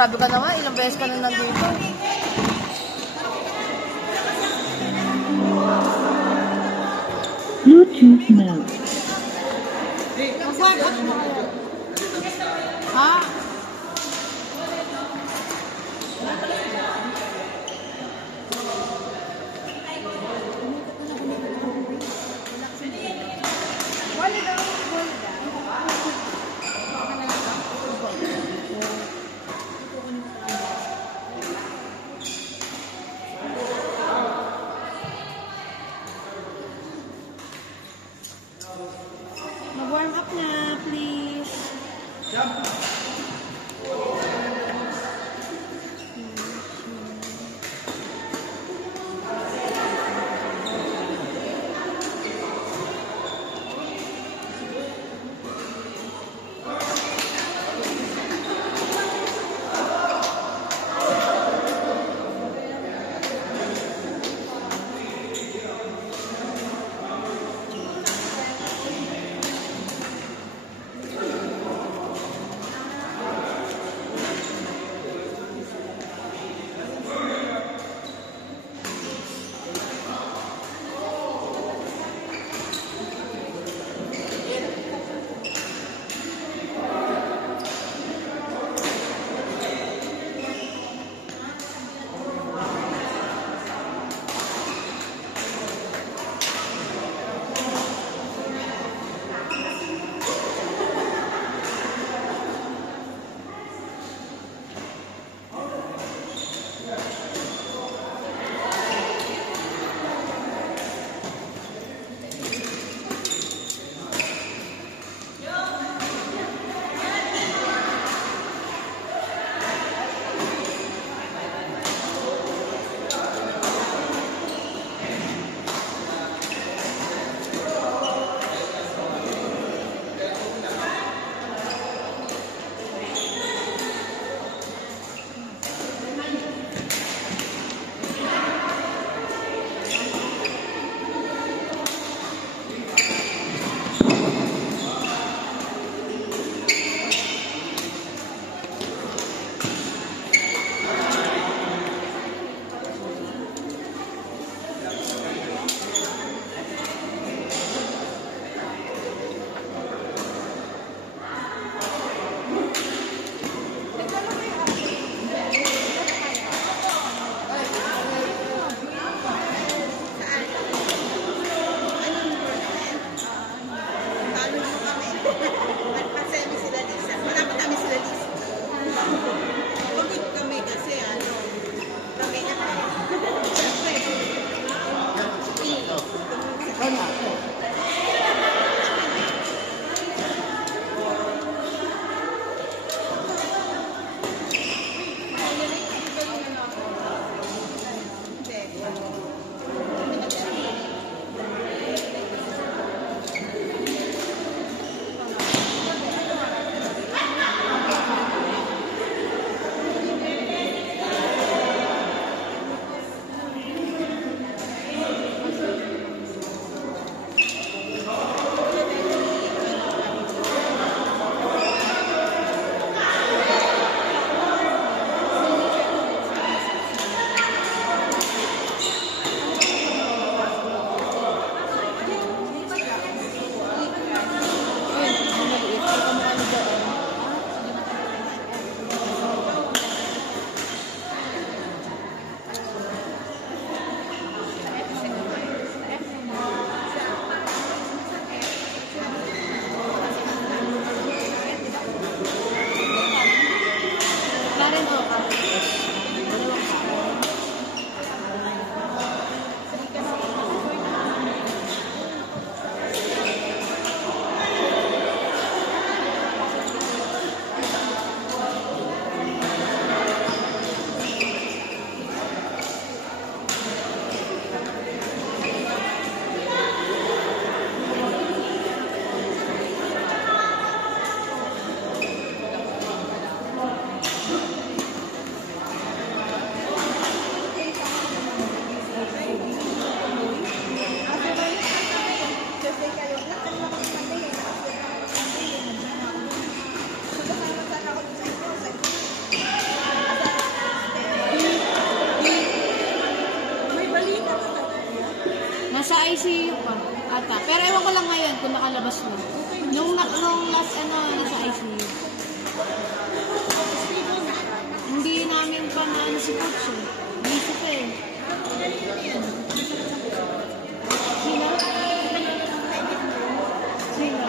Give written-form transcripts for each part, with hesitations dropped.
grabe ka naman. Ilang beses ka na nandito. Bluetooth mode. Ha? Mag-warm up na, please. Ata. Pero ewan ko lang ngayon kung nakalabas na. Nung last nasa ICU. Hindi namin pa na si Coach eh. Dito pa eh. Sino? Sino?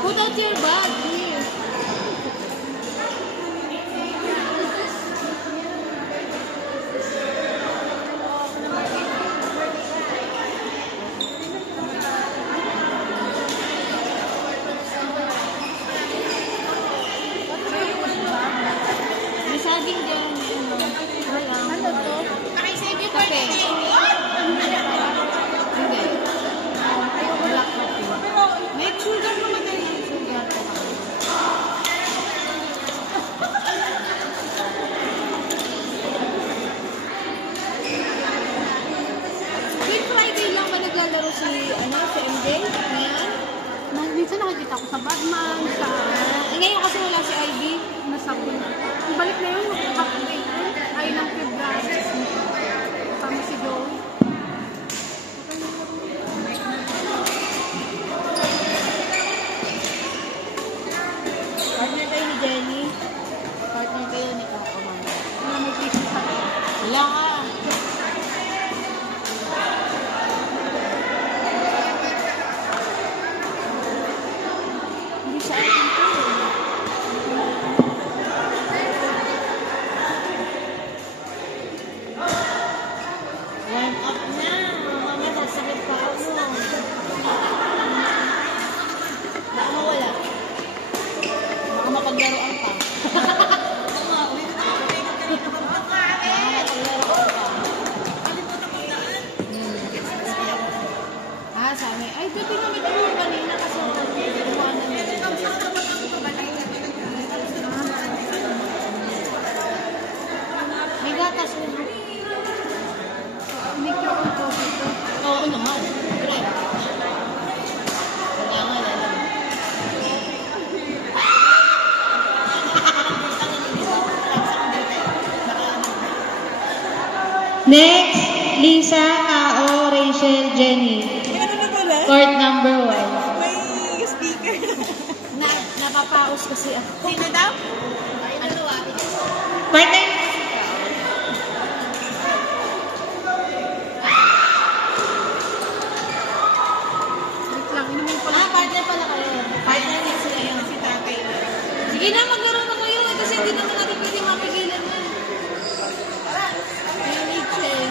Put out your bag, please. May saging dyan. Ano to? Pakisave you for the Hindi. Black coffee. May sugar naman na yung sugar. Tuwing Friday lang ba naglalaro si MJ? Ngayon? Minsan nakikita ko sa Batman, sa... ngayon kasi wala si Ivy. Nasabi na. Balik na yun, half-day na. Ay ng February. Kami si Joey. Partner kayo ni Jenny. Partner kayo ni Kakamang. Wala may piso sa akin. Wala ka. Hindi sa akin to eh. Warm up na. Mamaya sasakit pa ako. Baka mawala. Baka mapaglaruan pa. Sabi, ay, buti na may tayo kanina kasi kuha na nila. May gatas na. May kyo ko dito. Oo naman. Pre. Wala nga lang. Next, Lisa, Kao, Rachel, Jenny. Court number 1. May speaker. Napapaus kasi ako. Sino daw? Partner. Wait lang, inumin ko lang. Partner pala kayo. Partner din sila yun. Si tatay. Sige na, maglaro na kayo kasi hindi naman natin pwede mapigilan na. May reach eh.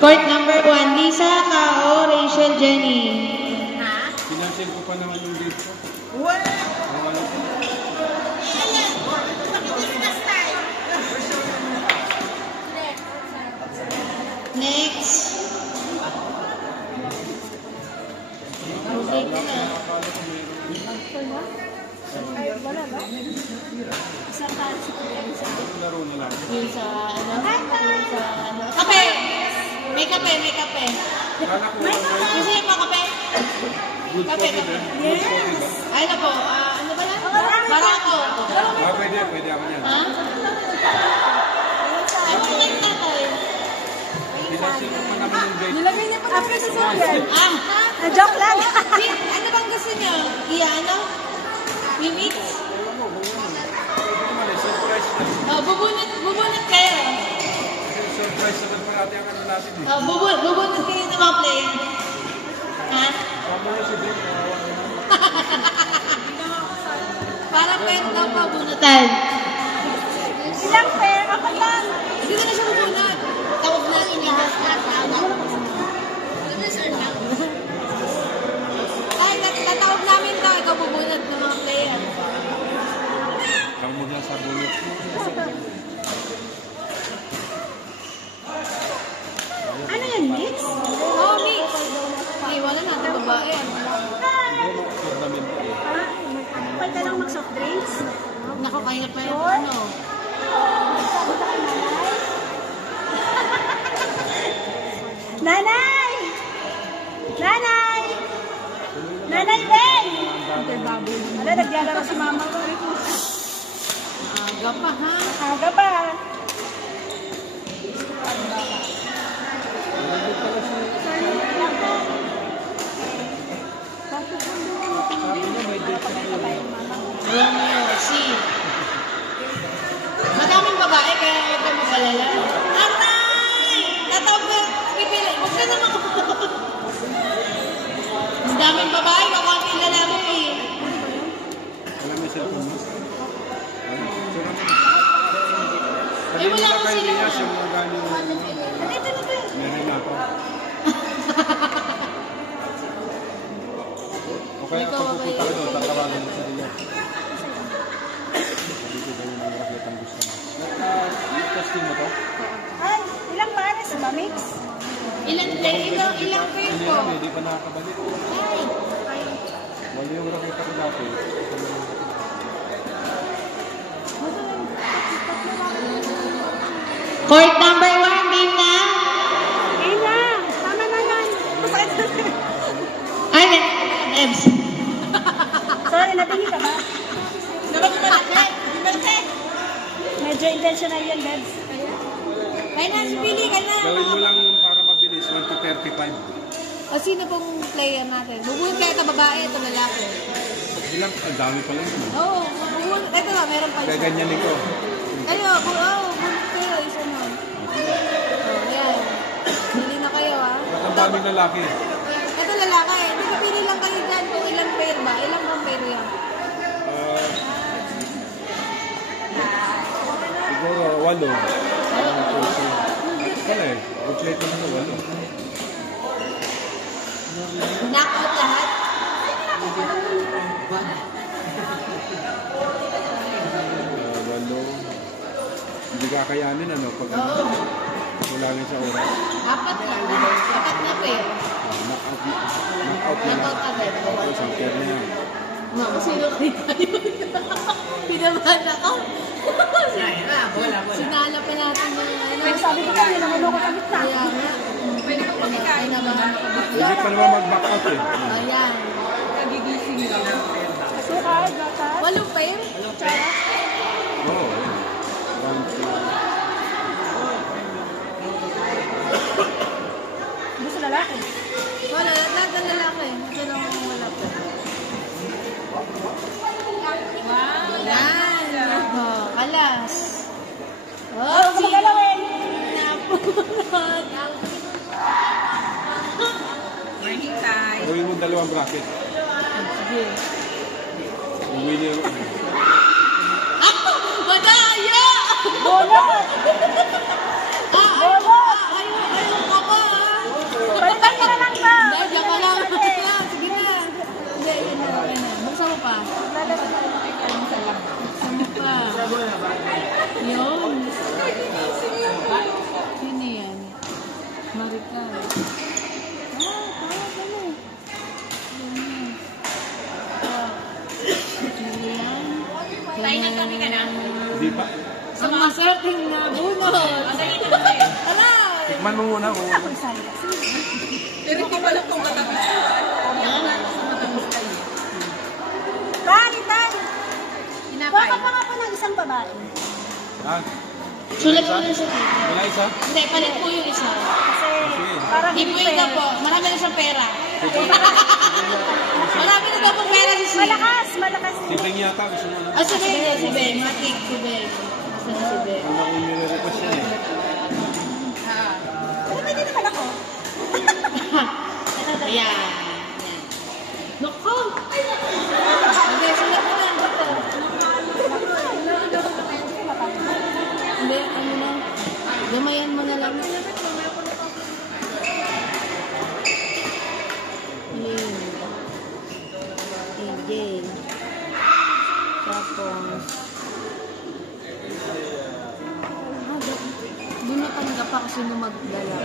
Court number 1, Lisa, Kao, Rachel, Jenny. Ha? Pinasin ko pa naman yung date ko. What? Ano po? Next. Okay ko na. Ay, wala ba? Isang tansik ko yan sa... Laro na lang. Yung sa ano? Yung sa ano? Kape! May kape, may kape. Kala ko may Kasi yung mga kape. good Kape, coffee kape. din. Good coffee ba? Ay na po, ano ba yan? Barako. Pwede ako yan. Ha? Ay, mo kayo tatay. Pinasin ko pa naman yung date. Nilagay niya pa sa presyo yan. Ah! Na-joke lang. Ano bang gusto nyo? Ano? I-mix? Pwede naman eh, surprise na. Oh, bubunot kayo. Surprise naman parati ang ano natin eh. Oh, bubunot kayo ng mga player. Ha? Tama na si Ben, kawawa naman. Para pwede daw pa bunutan. Ilang pair? Ako lang. Hindi na siya bubunot. Tawag na inihas na tama. Ay, tatawag namin daw. Ikaw bubunot ng mga player. Kami lang sa bunot. Ano yan, mix? Oh, mix. Ay, wala natin babae. Tournament pa eh. Pwede ka lang mag-soft drinks? Naku, kaya pa yung ano. Nanay! Nanay! Nanay Ben! Wala, naglalaro si mama ko. Aga pa, ha? Aga pa. Romeo, si. Madaming babae, kaya huwag ka mag-alala. Aray! Tatawag ka, pipili. Huwag ka naman. Mas daming babae, kakunti lalaki eh. Wala may cellphone mo? Eh, wala ko kayo sila. niya, yung mga galing Dito na Ben. meron na ako. O kaya Ikaw, pag pupunta ka doon, tatawagan mo sa nila. Sabi ko ganyan ang racket ang gusto mo. Testing mo to? Ay, ilang pares ba, mix? Ilang pair Hindi po? naman, hindi pa nakakabalik. Wala yung racket ako dati. Court number 1, game na. Eh na, tama na yan. Ay, Ebs. Sorry, natingi ka ba? Dapat malaki. Malaki. Medyo intentional yan, Bebs. Kaya na, pili ka na. Gawin mo lang yung para mabilis, 1 to 35. O sino pong player natin? Bubuhin kayo ito babae, ito lalaki. Ilang, ang dami pa lang. Oo, bubuhin. Ito ba, meron pa Kaya isa. ganyanin ko. Kayo, bubuhin kayo, isa na. O, yan. Pili na kayo, ha? Ba't ang daming lalaki? Ito lalaki. Hindi ka pili lang kayo dyan kung ilang pair ba. Ilang bang pair yan? Siguro, 8. Wala eh. Complete naman na 8. Knockout lahat? Walo. Hindi kakayanin ano pag wala rin sa oras. Apat na pair. Knockout na lang. Knockout agad. Oo, isang pair na yan. Naku, sino kayo tayo? Pinabahan ako. Sinala pa natin mga ano. Sabi ko kanina, naloko sa gitna. Kaya nga. Pwede ko pagkikain. Pinabahan ako. Hindi pa naman mag-back out eh. Ayan. Sukal, gatas. 8 pair? Tsara? Oo. 1, 2. Gusto lalaki. Wala, lahat ng lalaki. Ito lang ang wala pa. Yan. Oh, kalas. Oh, Huwag mo galawin. Napunod. Gawin mo 2 bracket. Sige. Uwi niyo yung... Ako! Madaya! Bola! Ayaw ka pa, ah. Balikan ka na lang ba? Dadya ka lang. Sige na. Hindi, yun na. Okay na. Buksan mo pa. Buksan mo pa. Yun. Sino yan? Marika. Tayo na kami ka na. Hindi pa. Ang masarting na bunot. Hello! Tikman mo muna kung... Pero hindi pala itong katabi. Tan! Kuha ka pa nga pa ng isang babae. Ha? Sulat mo na siya dito. Wala isa? Hindi, palit po yung isa. Kasi Sige. parang Ipuin na po. Marami na siyang pera. Marami na daw pong pera si Sia. Malakas. Si Beng yata gusto mo na. Ah, si Ben. Matik, si Ben. Saan si Ben? Wala akong nire-request yan eh. Pwede naman ako. Ayan. Nako! Hindi, sulat mo lang dito. Hindi, ano lang. Gamayan mo na lang. Ayan. AJ. Tapos. Doon natanggap ako sino magdala.